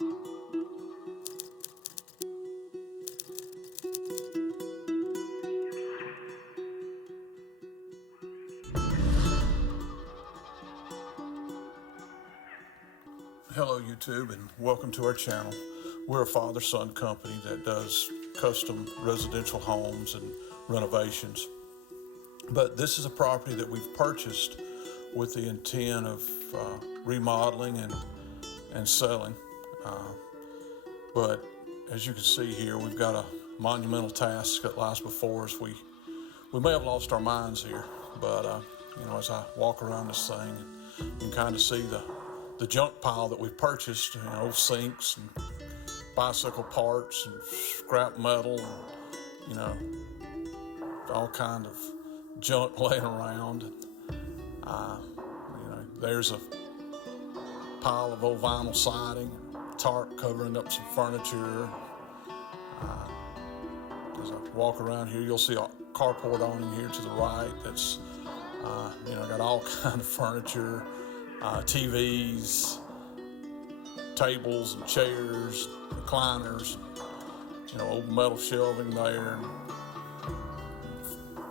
Hello YouTube and welcome to our channel. We're a father-son company that does custom residential homes and renovations. But this is a property that we've purchased with the intent of remodeling and selling. But as you can see here, we've got a monumental task that lies before us. We may have lost our minds here, but as I walk around this thing, you can kind of see the junk pile that we've purchased, sinks and bicycle parts and scrap metal and, all kind of junk laying around. There's a pile of old vinyl siding, tarp covering up some furniture. As I walk around here, you'll see a carport awning here to the right that's, got all kind of furniture. TVs, tables and chairs, recliners, old metal shelving there,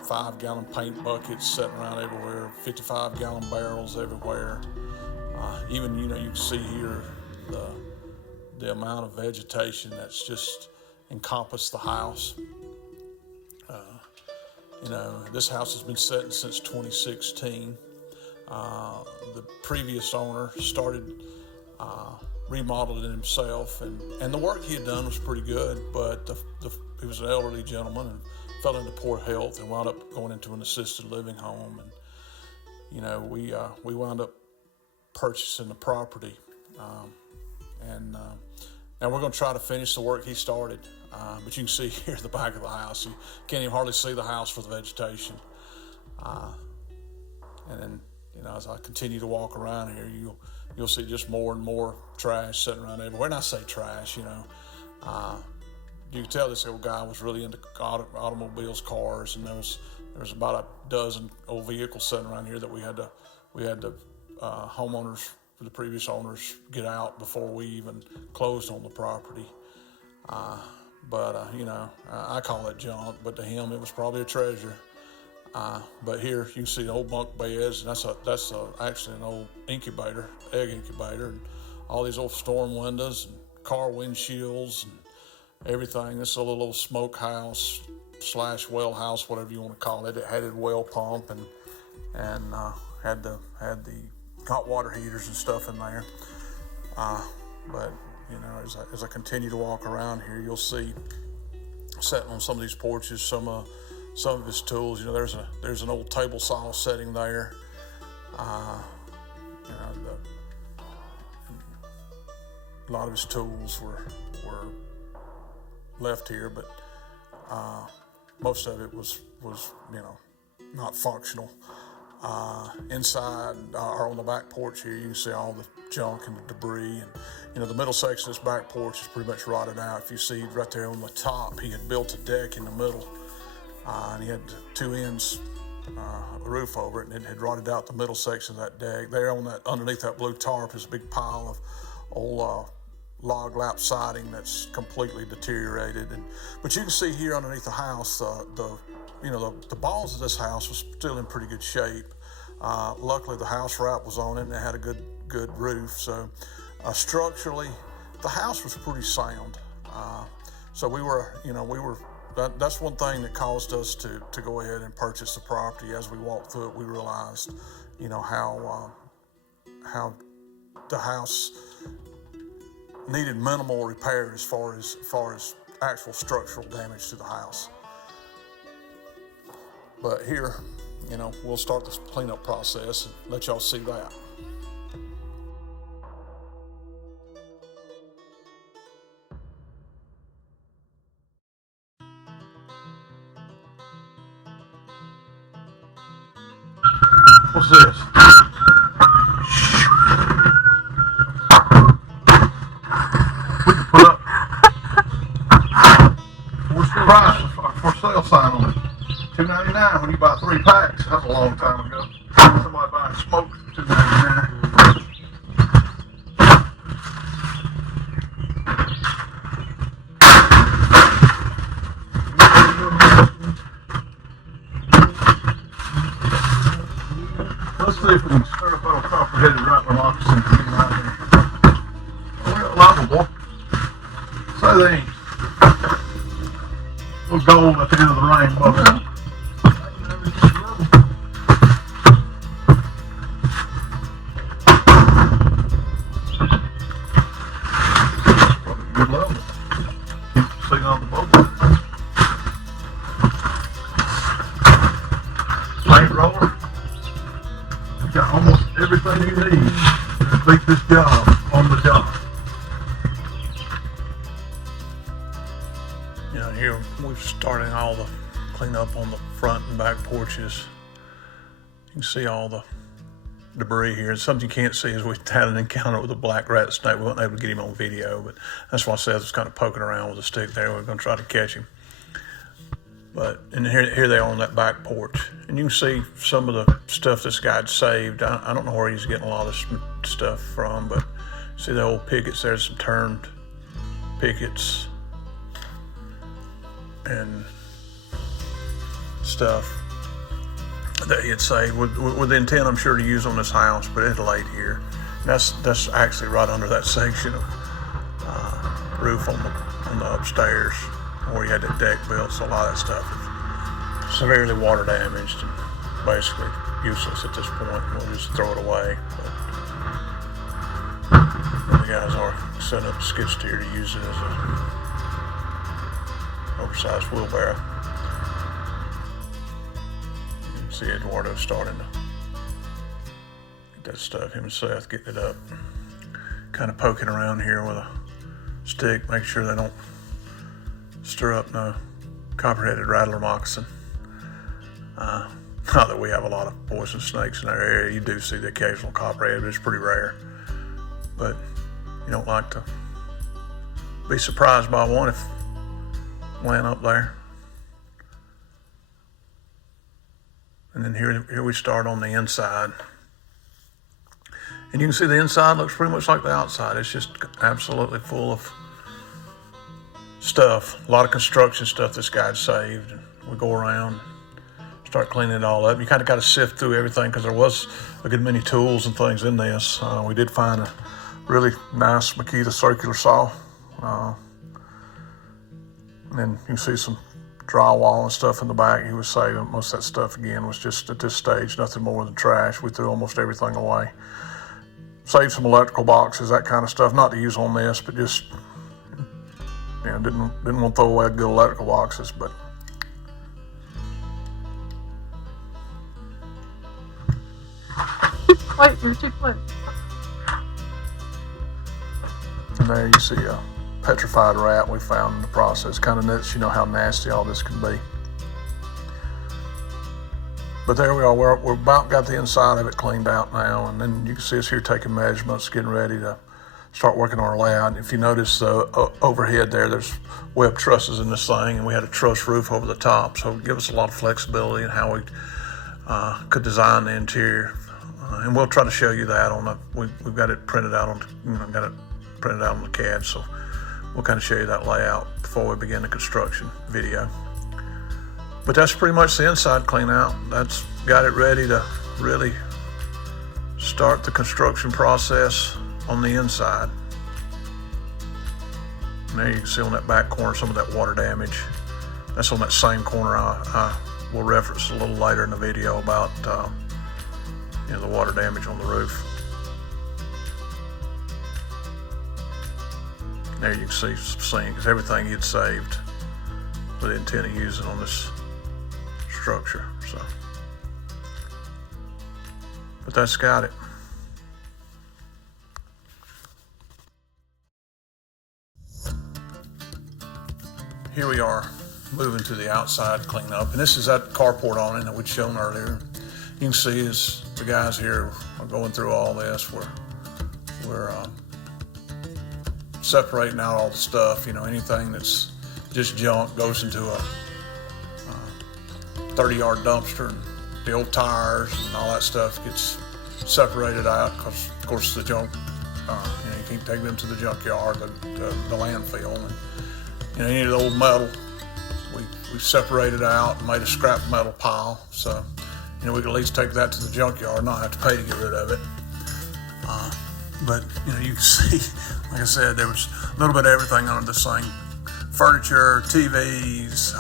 5-gallon paint buckets sitting around everywhere, 55-gallon barrels everywhere. Even, you can see here the amount of vegetation that's just encompassed the house. This house has been sitting since 2016. The previous owner started remodeling it himself, and the work he had done was pretty good, but he was an elderly gentleman and fell into poor health and wound up going into an assisted living home. And we wound up purchasing the property, and now we're going to try to finish the work he started. But you can see here the back of the house, you can't even hardly see the house for the vegetation. And then as I continue to walk around here, you'll see just more and more trash sitting around everywhere. And I say trash, you can tell this old guy was really into automobiles, cars, and there was about a dozen old vehicles sitting around here that we had to homeowners, the previous owners, get out before we even closed on the property. I call it junk, but to him it was probably a treasure. But here you can see the old bunk beds, and that's actually an old incubator, egg incubator, and all these old storm windows and car windshields and everything. This is a little old smokehouse / well house, whatever you want to call it. It had a well pump and had the hot water heaters and stuff in there. But as I continue to walk around here, you'll see sitting on some of these porches some of his tools. There's an old table saw setting there. A lot of his tools were left here, but most of it was not functional. Inside or on the back porch here, you can see all the junk and the debris, and the middle section of this back porch is pretty much rotted out. If you see right there on the top, he had built a deck in the middle. And he had two ends, a roof over it, and it had rotted out the middle section of that deck. There underneath that blue tarp is a big pile of old log lap siding that's completely deteriorated. But you can see here underneath the house, the balls of this house was still in pretty good shape. Luckily the house wrap was on it, and it had a good roof. So structurally, the house was pretty sound. So that's one thing that caused us to go ahead and purchase the property. As we walked through it, we realized, how the house needed minimal repair as far as actual structural damage to the house. But here, we'll start this cleanup process and let y'all see that. What's this? We can put up what's the price for sale sign on it? $2.99 when you buy 3 packs. That's a long time ago. Somebody buying smoke for $2.99. overheaded rattler moccasin came right there. Oh, we got lovable. Say they ain't. A little gold at the end of the rainbow. Good level. Keep seeing on the bubble. Paint roller. You got almost everything you need to complete this job on the job. You know, here we're starting all the cleanup on the front and back porches. You can see all the debris here. Something you can't see is we had an encounter with a black rat snake. We weren't able to get him on video, but that's why I said I was kind of poking around with a stick there. We're going to try to catch him. But and here they are on that back porch, and you can see some of the stuff this guy had saved. I don't know where he's getting a lot of stuff from, but see the old pickets. There's some turned pickets and stuff that he had saved with the intent, I'm sure, to use on this house, but it laid here. And that's actually right under that section of roof on the upstairs where he had that deck built. So a lot of that stuff is severely water damaged and basically useless at this point. We'll just throw it away. But the guys are setting up a skid steer to use it as a oversized wheelbarrow. You can see Eduardo starting to get that stuff, him and Seth getting it up, kind of poking around here with a stick, make sure they don't stir up no copper-headed rattler moccasin. Not that we have a lot of poisonous snakes in our area. You do see the occasional copperhead, but it's pretty rare. But you don't like to be surprised by one if laying up there. And then here we start on the inside. And you can see the inside looks pretty much like the outside. It's just absolutely full of stuff, a lot of construction stuff this guy had saved. And we go around, start cleaning it all up. You kind of got to sift through everything because there was a good many tools and things in this. We did find a really nice Makita circular saw. And then you can see some drywall and stuff in the back he was saving. Most of that stuff, again, was just at this stage nothing more than trash. We threw almost everything away. Saved some electrical boxes, that kind of stuff. Not to use on this, but just, you know, didn't want to throw away good electrical boxes. But Wait, you're too close. And there you see a petrified rat we found in the process. Kind of nuts, you know how nasty all this can be. But there we are. We're about got the inside of it cleaned out now, and then you can see us here taking measurements, getting ready to start working on our layout. And if you notice overhead there's web trusses in this thing, and we had a truss roof over the top, so it would give us a lot of flexibility in how we could design the interior. And we'll try to show you that on we've got it printed out on, the CAD, so we'll kind of show you that layout before we begin the construction video. But that's pretty much the inside clean out. That's got it ready to really start the construction process on the inside. And there you can see on that back corner some of that water damage. That's on that same corner I will reference a little later in the video about the water damage on the roof. There you can see some sinks, everything he'd saved with the intent of using on this structure. So, but that's got it. Here we are moving to the outside cleanup, and this is that carport awning that we'd shown earlier. You can see as the guys here are going through all this, we're separating out all the stuff. Anything that's just junk goes into a 30-yard dumpster, and the old tires and all that stuff gets separated out because, of course, the junk, you can't take them to the junkyard, the landfill. And any of the old metal, we separated out and made a scrap metal pile. So, we could at least take that to the junkyard and not have to pay to get rid of it. But you can see, like I said, there was a little bit of everything on this thing: furniture, TVs,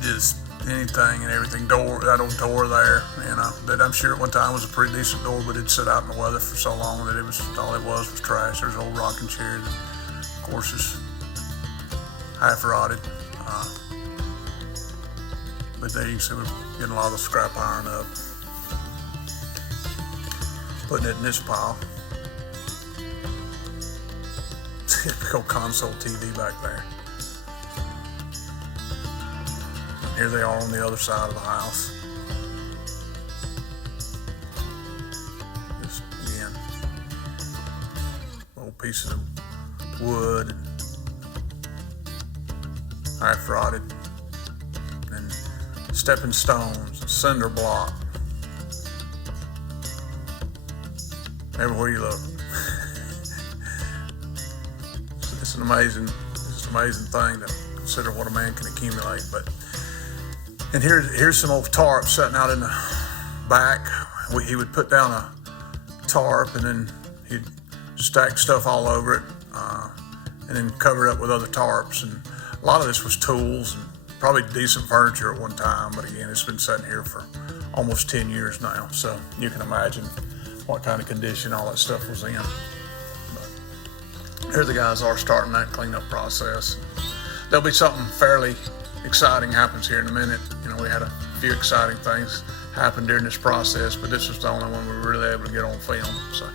just anything and everything. That old door there, that I'm sure at one time was a pretty decent door, but it'd sit out in the weather for so long that all it was trash. There's an old rocking chair that, of course, is half rotted. But there you can see we're getting a lot of the scrap iron up, putting it in this pile. See a big old console TV back there. And here they are on the other side of the house. Just again, little pieces of wood and half rotted, and stepping stones, cinder block. Everywhere you look. It's an amazing thing to consider what a man can accumulate. And here's some old tarp sitting out in the back. He would put down a tarp and then he'd stack stuff all over it, and then cover it up with other tarps. And a lot of this was tools and probably decent furniture at one time, but again, it's been sitting here for almost 10 years now. So you can imagine what kind of condition all that stuff was in. But here the guys are starting that cleanup process. There'll be something fairly exciting happens here in a minute. We had a few exciting things happen during this process, but this was the only one we were really able to get on film. So.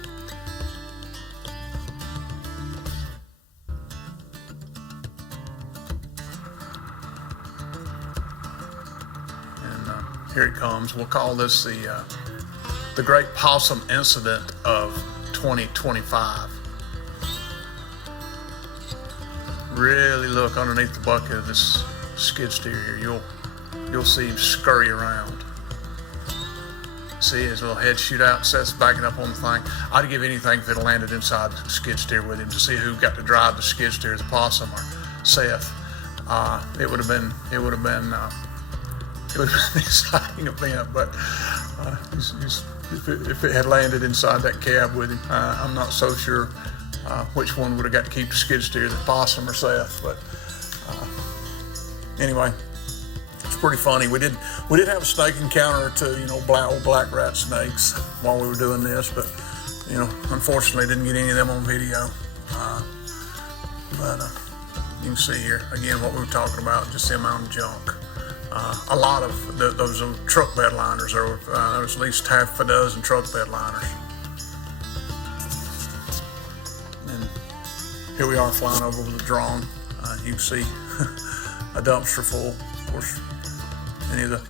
Here it comes. We'll call this the Great Possum Incident of 2025. Really look underneath the bucket of this skid steer here. You'll see him scurry around. See his little head shoot out. Seth's backing up on the thing. I'd give anything if it had landed inside the skid steer with him to see who got to drive the skid steer, the possum or Seth. It would have been an exciting event, but if it had landed inside that cab with him, I'm not so sure which one would have got to keep the skid steer, the possum or Seth. But anyway, it's pretty funny. We did have a snake encounter or two, old black rat snakes while we were doing this, but unfortunately didn't get any of them on video. But you can see here again what we were talking about, just the amount of junk. A lot of those truck bed liners. There was at least half a dozen truck bed liners. And here we are flying over with a drone. You can see a dumpster full. Of course, any of the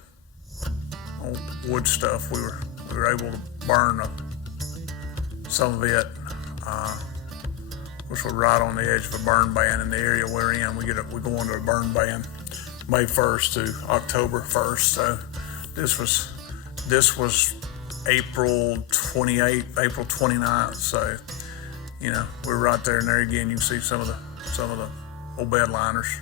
old wood stuff we were able to burn some of it. Of course, we're right on the edge of a burn ban in the area we're in. We go into a burn ban May 1st to October 1st. So this was April 28th, April 29th. So, we're right there, and there again you can see some of the old bed liners.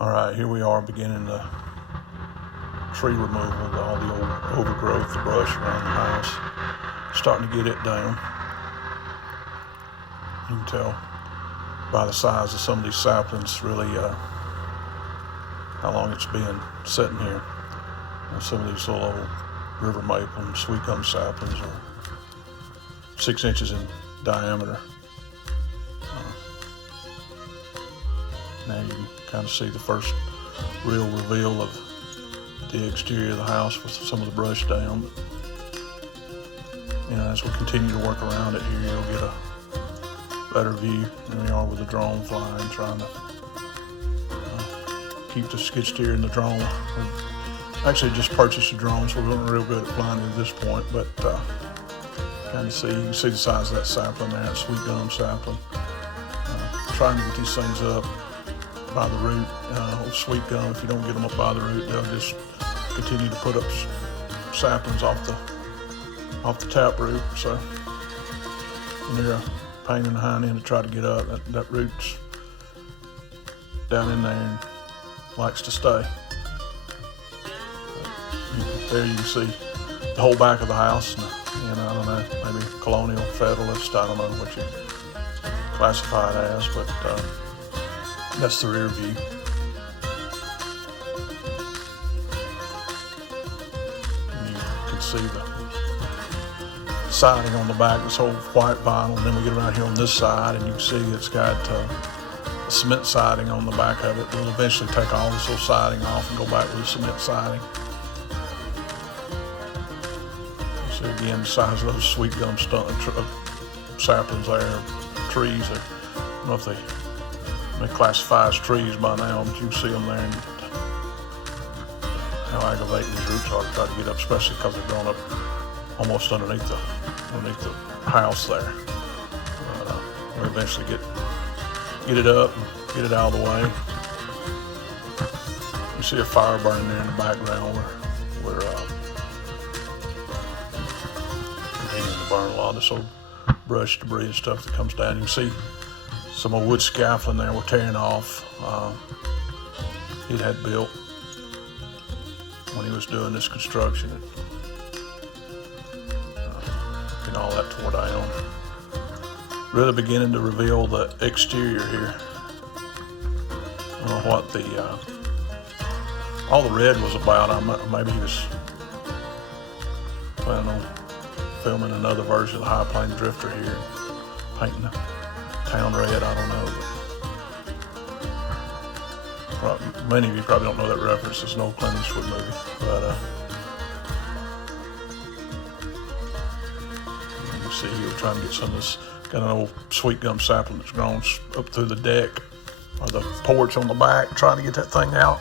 All right, here we are beginning the tree removal, all the old overgrowth, the brush around the house. Starting to get it down. You can tell by the size of some of these saplings really how long it's been sitting here. And some of these little old river maple and sweet gum saplings are 6 inches in diameter. Now you can kind of see the first real reveal of the exterior of the house with some of the brush down. But, as we continue to work around it here, you'll get a better view than we are with the drone flying, trying to keep the skid steer in the drone. We actually just purchased a drone, so we're not real good at flying at this point, but kind of you can see the size of that sapling there, that sweet gum sapling. Trying to get these things up by the root. Sweet gum, if you don't get them up by the root, they'll just continue to put up saplings off the tap root. So they're a pain in the hind end to try to get up. That root's down in there, and likes to stay. There you can see the whole back of the house. I don't know, maybe colonial, federalist, I don't know what you classify it as, but that's the rear view. And you can see the siding on the back, this whole white vinyl, and then we get around here on this side and you can see it's got cement siding on the back of it. We'll eventually take all this little siding off and go back with the cement siding. You see again the size of those sweet gum saplings there, trees. I don't know if they classify as trees by now, but you can see them there and how aggravating these roots are to try to get up, especially because they're going up almost underneath the house there. We'll eventually get it up and get it out of the way. You see a fire burning there in the background. We're continuing to burn a lot of this old brush debris and stuff that comes down. You can see some old wood scaffolding there we're tearing off. It had built when he was doing this construction. And all that tore down. Really beginning to reveal the exterior here. I don't know what all the red was about. Maybe he was planning on filming another version of the High Plain Drifter here, painting the town red. I don't know. Many of you probably don't know that reference. It's an old Clint Eastwood movie, but see here, we're trying to get some of this, got an old sweet gum sapling that's grown up through the deck or the porch on the back, trying to get that thing out.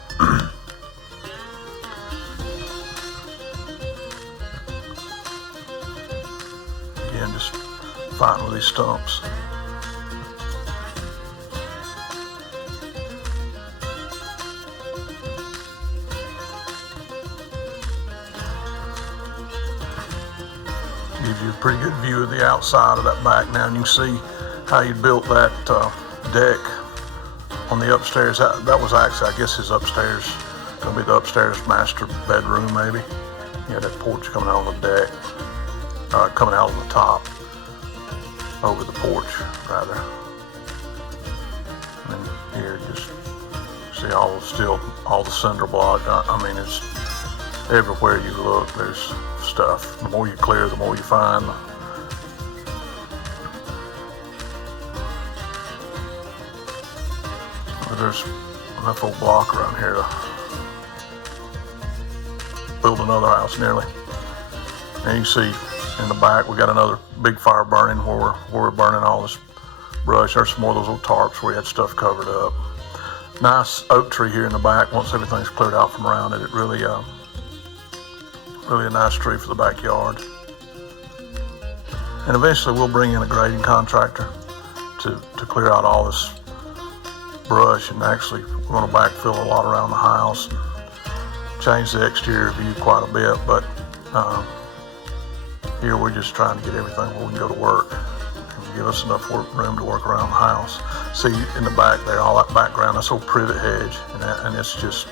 Again, just fighting with these stumps. Gives you a pretty good view of the outside of that back now, and you can see how you built that deck on the upstairs. That was actually, I guess, his upstairs, gonna be the upstairs master bedroom maybe. You had that porch coming out on the deck, coming out on the top, over the porch rather. And then here, just see all the cinder block. I mean, it's everywhere you look, there's stuff. The more you clear, the more you find. But there's enough old block around here to build another house nearly. And you see in the back we got another big fire burning where we're burning all this brush. There's some more of those old tarps where we had stuff covered up. Nice oak tree here in the back. Once everything's cleared out from around it, really a nice tree for the backyard. And eventually we'll bring in a grading contractor to clear out all this brush, and actually we're going to backfill a lot around the house and change the exterior view quite a bit. But here we're just trying to get everything where we can go to work and give us enough room to work around the house. See in the back there, all that background, that's old privet hedge, and it's just,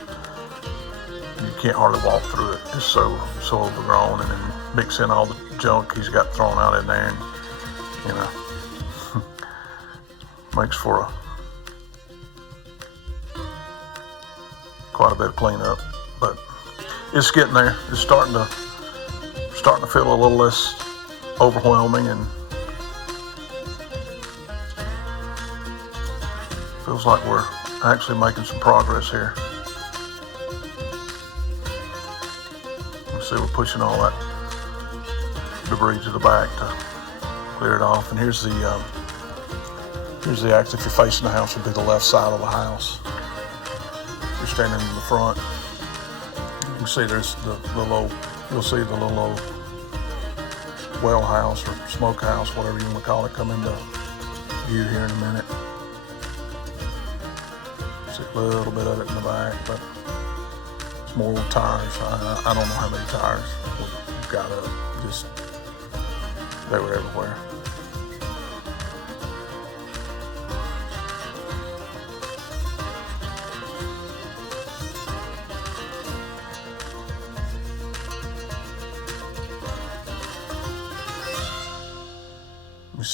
you can't hardly walk through it. It's so overgrown, and then mix in all the junk he's got thrown out in there, and makes for quite a bit of cleanup. But it's getting there. It's starting to feel a little less overwhelming, and feels like we're actually making some progress here. See, we're pushing all that debris to the back to clear it off. And here's the exit. If you're facing the house, would be the left side of the house. You're standing in the front. You can see there's you'll see the little old well house or smoke house, whatever you want to call it, come into view here in a minute. See a little bit of it in the back, but more tires. I don't know how many tires we've got up. Just, they were everywhere.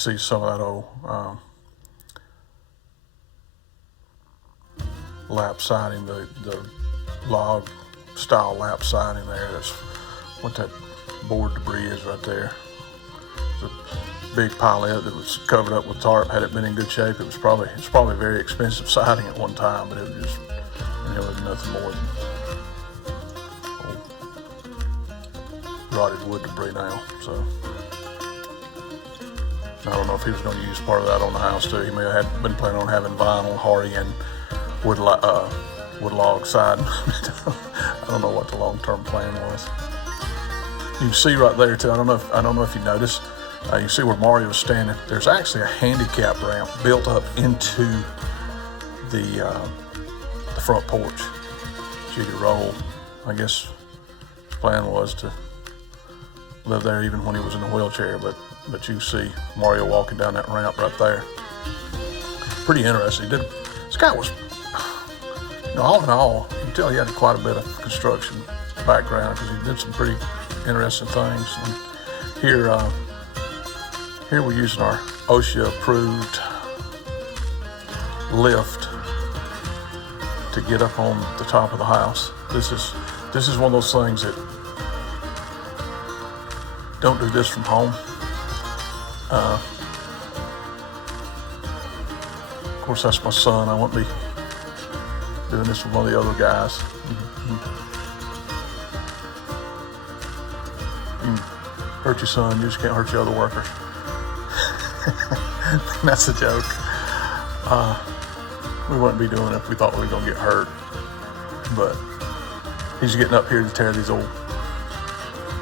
see some of that old lap siding, the log style lap siding there. That's what that board debris is right there. It's a big palette that was covered up with tarp. Had it been in good shape, it's probably very expensive siding at one time, but it was just, it was nothing more than old rotted wood debris now. So I don't know if he was going to use part of that on the house too. He may have been planning on having vinyl, hardy, and wood log siding. I don't know what the long-term plan was. You can see right there too. I don't know if you noticed. You can see where Mario's standing. There's actually a handicap ramp built up into the front porch. So you could roll. I guess his plan was to live there even when he was in a wheelchair. But you see Mario walking down that ramp right there. Pretty interesting. This guy was, all in all, you can tell he had quite a bit of construction background because he did some pretty interesting things. And here we're using our OSHA approved lift to get up on the top of the house. This is one of those things that don't do this from home. Of course, that's my son. I won't be doing this with one of the other guys. You can hurt your son, you just can't hurt your other workers. That's a joke. We wouldn't be doing it if we thought we were going to get hurt. But he's getting up here to tear these old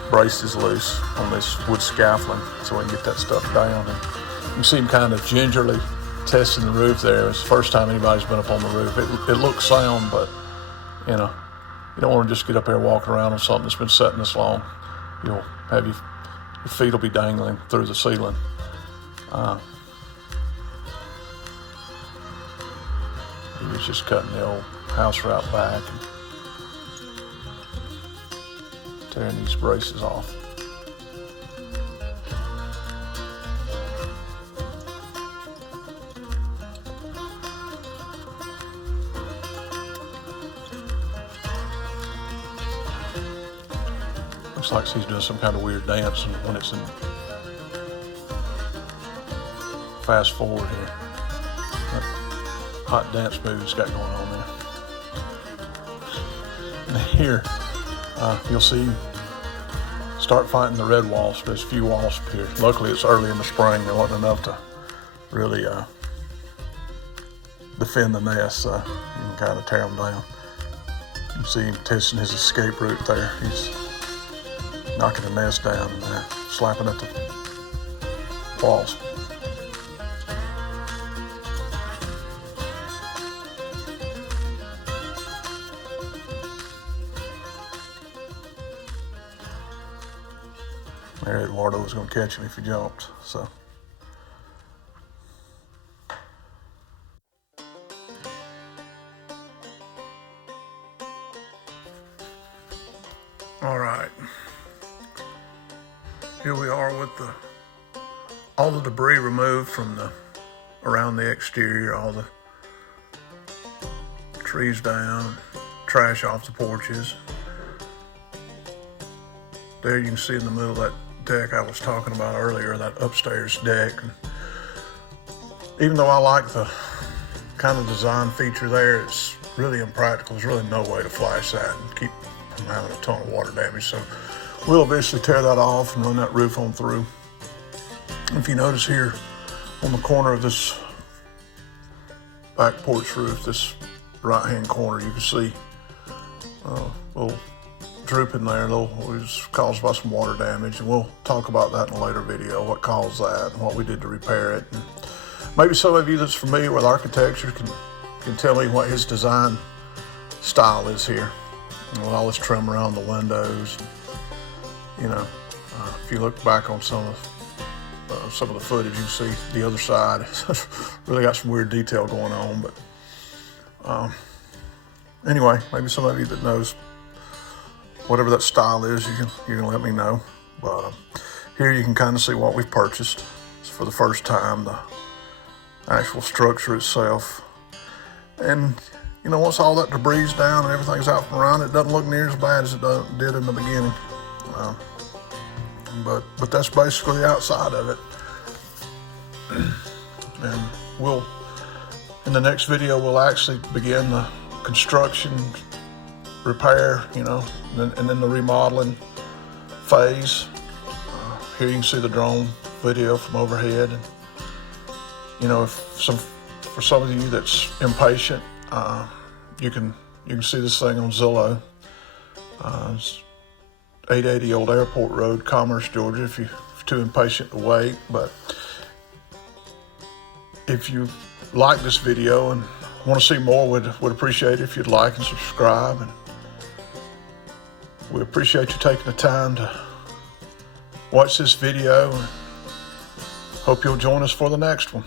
braces loose on this wood scaffolding so we can get that stuff down. And you can see him kind of gingerly testing the roof there. It's the first time anybody's been up on the roof. It looks sound, but you don't want to just get up there walking around on something that's been sitting this long. You'll have your feet will be dangling through the ceiling. He was just cutting the old house route back and tearing these braces off. Looks like he's doing some kind of weird dance when it's in fast forward here. That hot dance move he's got going on there. And here, you'll see him start fighting the red wasp. There's a few wasps here. Luckily, it's early in the spring. There wasn't enough to really defend the nest, so you can kind of tear them down. You can see him testing his escape route there. He's knocking the nest down and slapping at the wasp. There, Eduardo was going to catch him if he jumped. So. All right. Here we are with all the debris removed from around the exterior, all the trees down, trash off the porches. There you can see in the middle of that deck I was talking about earlier, that upstairs deck. And even though I like the kind of design feature there, it's really impractical. There's really no way to flash that and keep from having a ton of water damage. So we'll eventually tear that off and run that roof on through. If you notice here on the corner of this back porch roof, this right-hand corner, you can see a little drooping there. It was caused by some water damage, and we'll talk about that in a later video, what caused that and what we did to repair it. And maybe some of you that's familiar with architecture can tell me what his design style is here. And with all this trim around the windows, if you look back on some of the footage, you can see the other side. It's really got some weird detail going on. But anyway, maybe some of you that knows whatever that style is, you can let me know. But here you can kind of see what we've purchased. for the first time, the actual structure itself. And you know, once all that debris is down and everything's out from around, it doesn't look near as bad as it did in the beginning. But that's basically the outside of it. And in the next video, we'll actually begin the construction, repair, you know, and then the remodeling phase. Here you can see the drone video from overhead. And, you know, for some of you that's impatient, you can see this thing on Zillow. It's 880 Old Airport Road, Commerce, Georgia, if you're too impatient to wait. But if you like this video and want to see more, would appreciate it if you'd like and subscribe. And we appreciate you taking the time to watch this video. Hope you'll join us for the next one.